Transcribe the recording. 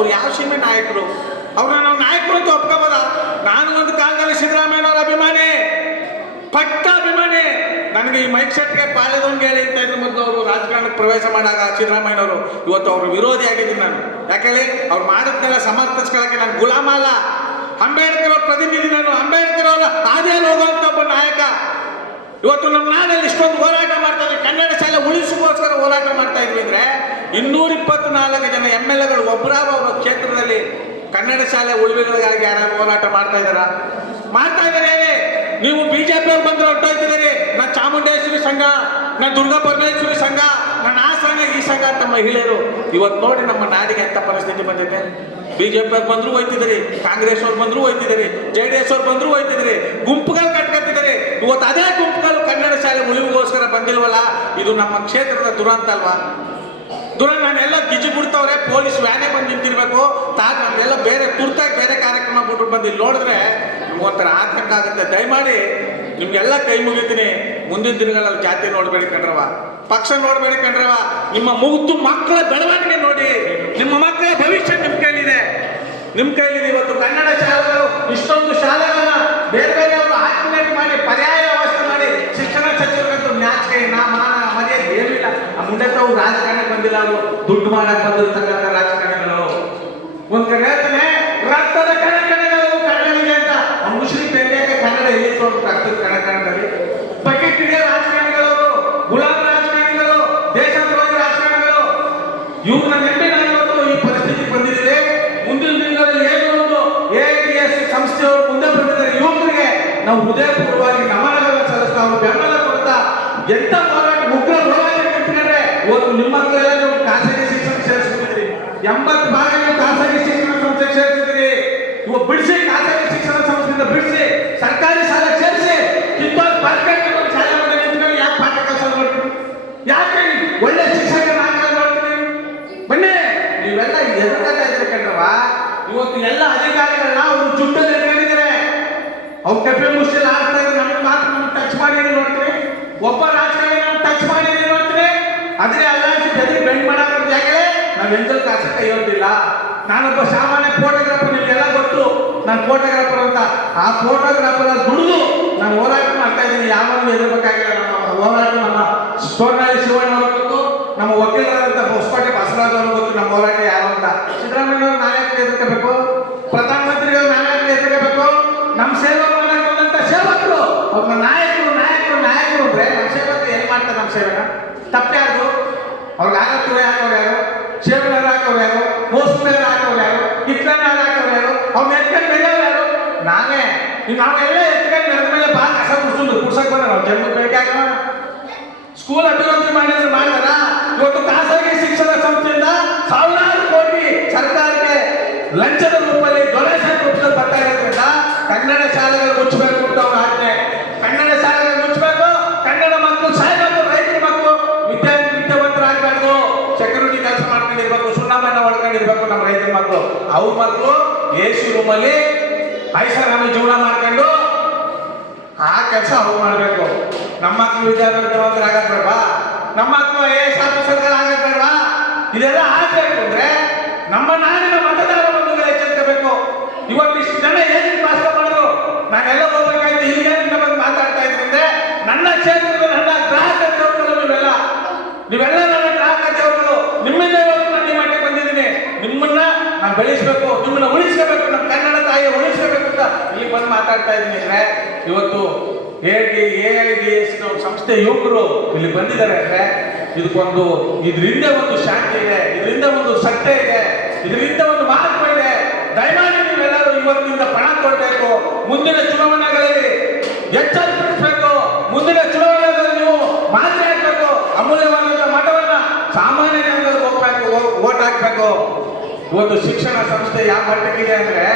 ಅವ್ರು ಯಾವ ಸೀಮೆ ನಾಯಕರು? ಅವ್ರನ್ನ ನಾವು ನಾಯಕರು ಅಂತ ಒಪ್ಕೋಬೋದ? ನಾನು ಒಂದು ಕಾಲದಲ್ಲಿ ಸಿದ್ದರಾಮಯ್ಯನವರ ಅಭಿಮಾನಿ, ಪಟ್ಟ ಅಭಿಮಾನಿ. ನನಗೆ ಈ ಮೈಕ್ ಸೆಟ್ಗೆ ಪಾಳೆದೊಂದು ಹೇಳಿ ಅಂತ ಇದ್ರ ಮೊದಲು ಅವರು ರಾಜಕಾರಣಕ್ಕೆ ಪ್ರವೇಶ ಮಾಡಾಗ ಸಿದ್ದರಾಮಯ್ಯನವರು. ಇವತ್ತು ಅವರು ವಿರೋಧಿ ಆಗಿದ್ದೀನಿ ನಾನು. ಯಾಕೇಳಿ ಅವ್ರು ಮಾಡೋದನ್ನೆಲ್ಲ ಸಮರ್ಥಿಸ್ಕೊಳ್ಳೋಕ್ಕೆ ನಾನು ಗುಲಾಮ ಅಲ್ಲ. ಅಂಬೇಡ್ಕರ್ ಅವ್ರ ಪ್ರತಿನಿಧಿ ನಾನು. ಅಂಬೇಡ್ಕರ್ ಅವರ ಹಾದಿಯಲ್ಲಿ ಹೋಗುವಂಥ ಒಬ್ಬ ನಾಯಕ. ಇವತ್ತು ನಮ್ಮ ನಾಡಲ್ಲಿ ಇಷ್ಟೊಂದು ಹೋರಾಟ ಮಾಡ್ತಾ ಇದ್ವಿ, ಕನ್ನಡ ಶಾಲೆ ಉಳಿಸೋಗೋಸ್ಕರ ಹೋರಾಟ ಮಾಡ್ತಾ ಇದ್ವಿ ಅಂದರೆ 224 ಜನ MLA ಗಳು ಒಬ್ಬರಾಗ ಅವರ ಕ್ಷೇತ್ರದಲ್ಲಿ ಕನ್ನಡ ಶಾಲೆ ಉಳಿವಿಗಳಿಗಾಗಿ ಯಾರು ಹೋರಾಟ ಮಾಡ್ತಾ ಇದ್ದಾರಾ? ಮಾಡ್ತಾ ಇದ್ದಾರೆ. ನೀವು BJP ಅವ್ರು ಬಂದ್ರೆ ಹೊಟ್ಟೋಯ್ತಿದ್ದೀರಿ. ನಾನು ಚಾಮುಂಡೇಶ್ವರಿ ಸಂಘ, ನಾನು ದುರ್ಗಾ ಪರಮೇಶ್ವರಿ ಸಂಘ, ನಾನು ಆ ಸಂಘ ಈ ಸಂಘ ಅಂತ ಮಹಿಳೆಯರು. ಇವತ್ತು ನೋಡಿ ನಮ್ಮ ನಾಡಿಗೆ ಎಂಥ ಪರಿಸ್ಥಿತಿ ಬಂದಿದೆ. BJP ಅವ್ರು ಬಂದರೂ ಹೋಯ್ತಿದ್ದೀರಿ, ಕಾಂಗ್ರೆಸ್ ಅವ್ರು ಬಂದರೂ ಹೋಯ್ತಿದ್ದೀರಿ, JDS ಅವ್ರು ಬಂದರೂ ಹೋಯ್ತಿದ್ದೀರಿ, ಗುಂಪುಗಳು ಕಟ್ಕೊತಿದ್ದೀರಿ. ಇವತ್ತು ಅದೇ ಗುಂಪುಗಳು ಕನ್ನಡ ಶಾಲೆ ಉಳಿವಿಗೋಸ್ಕರ ಬಂದಿಲ್ವಲ್ಲ, ಇದು ನಮ್ಮ ಕ್ಷೇತ್ರದ ದುರಂತ ಅಲ್ವಾ? ನಾನೆಲ್ಲ ಗಿಜಿ ಬಿಡ್ತವ್ರೆ, ಪೊಲೀಸ್ ವ್ಯಾನೇ ಬಂದು ನಿಂತಿರ್ಬೇಕು. ನಮಗೆಲ್ಲ ಬೇರೆ ತುರ್ತಾಗಿ ಬೇರೆ ಕಾರ್ಯಕ್ರಮ ಬಿಟ್ಬಿಟ್ಟು ಬಂದು ಇಲ್ಲಿ ನೋಡಿದ್ರೆ ಒಂಥರ ಆತಂಕ ಆಗುತ್ತೆ. ದಯಮಾಡಿ ನಿಮ್ಗೆಲ್ಲ ಕೈ ಮುಗಿತೀನಿ, ಮುಂದಿನ ದಿನಗಳಲ್ಲಿ ಜಾತಿ ನೋಡಬೇಡಿ ಕಣ್ರವ, ಪಕ್ಷ ನೋಡಬೇಡಿ ಕಣ್ರವ. ನಿಮ್ಮ ಮುಗ್ದು ಮಕ್ಕಳ ಬೆಳವಣಿಗೆ ನೋಡಿ. ನಿಮ್ಮ ಮಕ್ಕಳ ಭವಿಷ್ಯ ನಿಮ್ಮ ಕೈಲಿದೆ, ನಿಮ್ಮ ಕೈಲಿದೆ. ಇವತ್ತು ಕನ್ನಡ ಶಾಲೆಗಳು, ಇಷ್ಟೊಂದು ಶಾಲೆಗಳನ್ನ ಬೇರೆ ಬೇರೆ ಅವರು ಆಕ್ಟಿವೇಟ್ ಮಾಡಿ ಪರ್ಯಾಯ ವ್ಯವಸ್ಥೆ ಮಾಡಿ ಶಿಕ್ಷಣ ಸಚಿವರಿಗಂತೂ ನಾಚಿಕೆ ಮಾನ ಮರ್ಯಾದೆ ಏನಿಲ್ಲ. ಆ ಮುಂದೆ ತಾವು ರಾಜಕಾರಣಕ್ಕೆ ಬಂದಿಲ್ಲ, ಅವರು ದುಡ್ಡು ಮಾಡಕ್ಕೆ ಬಂದಿರ್ತಕ್ಕಂಥ ರಾಜಕಾರಣಿಗಳು. ಒಂದ್ ಕಡೆ ಹೇಳ್ತಾನೆ ರಕ್ತದ ಕಣಕಣಗಳು ಕನ್ನಡಿಗೆ ಅಂತ. ಮುಸ್ಲಿಂ ಬೆಂಡೆಗೆ ಕನ್ನಡ ಎಲ್ಲಿ ತೋರು ರಕ್ತದ ಕಣಕಣದಲ್ಲಿ ಬಕೆಟ್ ಹಿಡಿಯೋ ರಾಜಕಾರಣಿಗಳು, ಗುಲಾಮ ರಾಜಕಾರಣಿಗಳು, ದೇಶದ್ರೋಹಿ ರಾಜಕಾರಣಿಗಳು. ಇವ್ರನ್ನ ನೆಟ್ಟಿ ಇವತ್ತು ಈ ಪರಿಸ್ಥಿತಿ ಬಂದಿದೆ. ಮುಂದಿನ ದಿನಗಳಲ್ಲಿ ಏನು ಒಂದು AIDS ಸಂಸ್ಥೆಯವರು ಮುಂದೆ ಬಂದಿದ್ದಾರೆ. ಯುವಕರಿಗೆ ನಾವು ಹೃದಯಪೂರ್ವವಾಗಿ ನಮನಗಳನ್ನು ಸಲ್ಲಿಸ್ತಾ, ಅವರು ಬೆಂಬಲ ಕೊಡ್ತಾ ಎಂತ ಹೋರಾಟ ಉಗ್ರ ಹೋರಾಟ ಕಟ್ಟಿಕೊಂಡ್ರೆ ಇವತ್ತು ನಿಮ್ಮ ಮಕ್ಕಳೆಲ್ಲ ನೀವು ಖಾಸಗಿ ಶಿಕ್ಷಣ ಸೇರಿಸ್ಬಿಟ್ಟಿದ್ರಿ. 80 ಭಾಗ ನೀವು ಖಾಸಗಿ ಶಿಕ್ಷಣ ಸಂಸ್ಥೆಗೆ ಸೇರಿಸಿದ್ರಿ. ಇವಾಗ ಬಿಡಿಸಿ, ಖಾಸಗಿ ಶಿಕ್ಷಣ ಸಂಸ್ಥೆಯಿಂದ ಬಿಡಿಸಿ ಸರ್ಕಾರಿ ಶಾಲೆ ಸೇರಿಸಿ ಕಿತ್ತೋದು ಬರ್ಕೊಂಡು ಶಾಲೆ ಮುಂದೆ ನಿಂತ್ಕೊಂಡು ಯಾಕೆ ಪಾಠ ಕೆಲಸ ಮಾಡ್ತೀವಿ? ಯಾಕೆ ಒಳ್ಳೆ ಶಿಕ್ಷಕನ ನೋಡ್ತೀನಿ? ಬನ್ನಿ, ನೀವೆಲ್ಲ ಎದುರ್ಕೊತಾ ಇದ್ರೆ ಕಂಡ್ರವ. ಇವತ್ತು ಎಲ್ಲ ಅಧಿಕಾರಿಗಳನ್ನ ಅವರು ಜುಟ್ಟಲ್ಲಿ ಇಟ್ಕೊಂಡಿದ್ದಾರೆ. ಅವ್ರು ಕಪ್ಪೆ ಮುಷ್ಟಿಲ್ ಆಡ್ತಾ ಇದ್ರೆ ನಮ್ಗೆ ಮಾತ್ರ ನಮ್ಗೆ ಟಚ್ ಮಾಡಿದ್ರೆ ನೋಡ್ತೀವಿ. ಒಬ್ಬ ರಾಜಕಾರಣಿ ನಾವು ಟಚ್ ಮಾಡಿದ್ರೆ ನೋಡ್ತೀವಿ. ಅದ್ರೆ ಅಲ್ಲ ಜೊತೆಗೆ ಬೆಂಡ್ ಮಾಡೋದು. ಯಾಕೆ ನಾವು ಎಂಜಲ್ ಕಾಸ ಕೈಯೋದಿಲ್ಲ. ನಾನೊಬ್ಬ ಸಾಮಾನ್ಯ ಫೋಟೋಗ್ರಾಫರ್, ನಿಮಗೆಲ್ಲ ಗೊತ್ತು ನಾನು ಫೋಟೋಗ್ರಾಫರ್ ಅಂತ. ಆ ಫೋಟೋಗ್ರಾಫರ್ ದುಡಿದು ನಾನು ಹೋರಾಟ ಮಾಡ್ತಾ ಇದ್ದೀನಿ. ಯಾವಾಗ ಎದುರ್ಬೇಕಾಗಿಲ್ಲ. ನಮ್ಮ ಹೋರಾಟ ನಮ್ಮ ಸ್ಟೋರ್ನಾಳಿ ಶಿವಣ್ಣ ಅವ್ರಿಗೆ ಗೊತ್ತು, ನಮ್ಮ ವಕೀಲರಾದಂಥ ಹೊಸಕೋಟೆ ಬಸವರಾಜ್ ಅವ್ರಿಗೆ ಗೊತ್ತು ನಮ್ಮ ಹೋರಾಟ ಯಾರು ಅಂತ. ಸಿದ್ದರಾಮಯ್ಯ ನಾಯಕರಿಗೆ ಎದುರ್ಕೋಬೇಕು, ಪ್ರಧಾನಮಂತ್ರಿಗಳು ನಾಯಕರಿಗೆ ಎದುರ್ಕೋಬೇಕು. ನಮ್ಮ ಸೇವೆ ಮಾಡಕ್ಕೆ ಬಂದಂಥ ಸೇವಕರು ಅವ್ರನ್ನ ನಾಯಕರು ನಾಯಕರು ನಾಯಕರು ಅಂದ್ರೆ ನಮ್ಮ ಸೇವಕರು ಏನ್ ಮಾಡ್ತಾರೆ? ನಮ್ಮ ಸೇವೆನ ತಪ್ಪ್ಯಾರು? ಅವ್ರಿಗೆ ಆಗತ್ತುವ ಹಾಕೋರು ಯಾರು? ಸೇವನರು ಹಾಕೋರು ಯಾರು? ಮೋಸ್ಮೇಲೆ ಹಾಕೋರು ಯಾರು? ಕಿತ್ತನ ಹಾಕೋರು ಯಾರು? ಅವ್ನ ಎತ್ಕೊಂಡು ಬೆಳೆಯೋರು ಯಾರು? ನಾನೇ. ನಾವೆಲ್ಲ ಎತ್ಕೊಂಡು ನೆಲದ ಮೇಲೆ ಬಾ ಕಸ ಕುಡ್ಸಕ್ ಬಂದ ನಾವು ಜನ್ಮ ಭೇಟಿ ಹಾಕೋಣ. ಸ್ಕೂಲ್ ಅಭಿವೃದ್ಧಿ ಮಾಡಿದ್ರೆ ಮಾಡಿದಾರ? ಇವತ್ತು ಖಾಸಗಿ ಶಿಕ್ಷಣ ಸಂಸ್ಥೆಯಿಂದ ಸಾವಿರಾರು ಕೋಟಿ ಸರ್ಕಾರಕ್ಕೆ ಲಂಚದ ರೂಪದಲ್ಲಿ ಡೊನೇಷನ್ ರೂಪದಲ್ಲಿ ಬರ್ತಾ ಇರೋದ್ರಿಂದ ಕನ್ನಡ ಶಾಲೆಗಳು ಮುಚ್ಚಬೇಕು ಅಂತ ಅವ್ರ ಆಜ್ಞೆ. ಕನ್ನಡ ಶಾಲೆಗಳು ಮುಚ್ಚಬೇಕು, ಕನ್ನಡ ಮಕ್ಕಳು ಸಾಯ್ಬೇಕು, ರೈತರ ಮಕ್ಕಳು ವಿದ್ಯಾವಂತರಾಗಬೇಕು, ಸೆಕ್ಯೂರಿಟಿ ಕೆಲಸ ಮಾಡ್ಕೊಂಡಿರ್ಬೇಕು, ಸುಣ್ಣಾಮಣ್ಣ ಹೊಡ್ಕೊಂಡಿರ್ಬೇಕು ನಮ್ಮ ರೈತರ ಮಕ್ಕಳು. ಅವ್ರ ಮಕ್ಕಳು AC ರೂಮಲ್ಲಿ ಐಷಾರಾಮಿ ಜೀವನ ಮಾಡ್ಕೊಂಡು ಆ ಕೆಲಸ ಅವ್ರು ಮಾಡಬೇಕು. ನಮ್ಮ ಮಕ್ಕಳು ವಿದ್ಯಾವಂತರಾಗಬೇಡ್ವಾ? ನಮ್ಮ ಮಕ್ಕಳು IAS ಆಫೀಸರ್ಗಳಾಗಬೇಡ್ವಾ? ಇದೆಲ್ಲ ಆಗಬೇಕು ಅಂದ್ರೆ ನಮ್ಮ ನಾಡಿನ ಮತದಾರ ಬಂಧುಗಳು ಎಚ್ಚೆತ್ತಬೇಕು. ಇವತ್ತು ಇಷ್ಟು ಜನ ಏನು ಭಾಷಣ ಮಾಡಿದ್ರು, ನಾನೆಲ್ಲ ಹೋಗ್ಬೇಕಾಯ್ತು. ಹೀಗೆ ಬಂದು ಮಾತಾಡ್ತಾ ಇದ್ರಿಂದ ನನ್ನ ಕ್ಷೇತ್ರದ ನನ್ನ ಗ್ರಾಹಕ ದೇವರುಗಳು ನೀವೆಲ್ಲ ನನ್ನ ಗ್ರಾಹಕ ದೇವರುಗಳು. ನಿಮ್ಮಿಂದ ಇವತ್ತು ನಾನು ಈ ಮಟ್ಟಿಗೆ ಬಂದಿದ್ದೀನಿ. ನಿಮ್ಮನ್ನ ನಾನು ಬೆಳೆಸಬೇಕು, ನಿಮ್ಮನ್ನ ಉಳಿಸ್ಕೋಬೇಕು, ನಮ್ಮ ಕನ್ನಡ ತಾಯಿಯ ಉಳಿಸ್ಕೋಬೇಕು ಅಂತ ಇಲ್ಲಿ ಬಂದು ಮಾತಾಡ್ತಾ ಇದ್ದೀನಿ. ಅಂದ್ರೆ ಇವತ್ತು AIDS ಸಂಸ್ಥೆ ಯುವಕರು ಇಲ್ಲಿ ಬಂದಿದ್ದಾರೆ ಅಂದ್ರೆ ಇದಕ್ಕೊಂದು ಇದರಿಂದ ಒಂದು ಶಾಂತಿ ಇದೆ, ಇದರಿಂದ ಒಂದು ಸತ್ಯ ಇದೆ, ಇದರಿಂದ ಒಂದು ಮಹತ್ವ ಇದೆ. ದಯಮಾಡಿ ನೀವೆಲ್ಲರೂ ಇವತ್ತಿನಿಂದ ಪಣ ಕೊಡಬೇಕು. ಮುಂದಿನ ಚುನಾವಣೆಗಳಲ್ಲಿ ಎಚ್ಚರಿಸಬೇಕು. ಮುಂದಿನ ಚುನಾವಣೆಗಳಲ್ಲಿ ನೀವು ಮಾದರಿ ಹಾಕಬೇಕು. ಅಮೂಲ್ಯವಾದ ಮತವನ್ನ ಸಾಮಾನ್ಯ ಜನರಿಗೆ ಹೋಗ್ಬೇಕು, ಓಟ್ ಹಾಕ್ಬೇಕು. ಇವತ್ತು ಶಿಕ್ಷಣ ಸಂಸ್ಥೆ ಯಾವ ಮಟ್ಟಕ್ಕಿದೆ ಅಂದ್ರೆ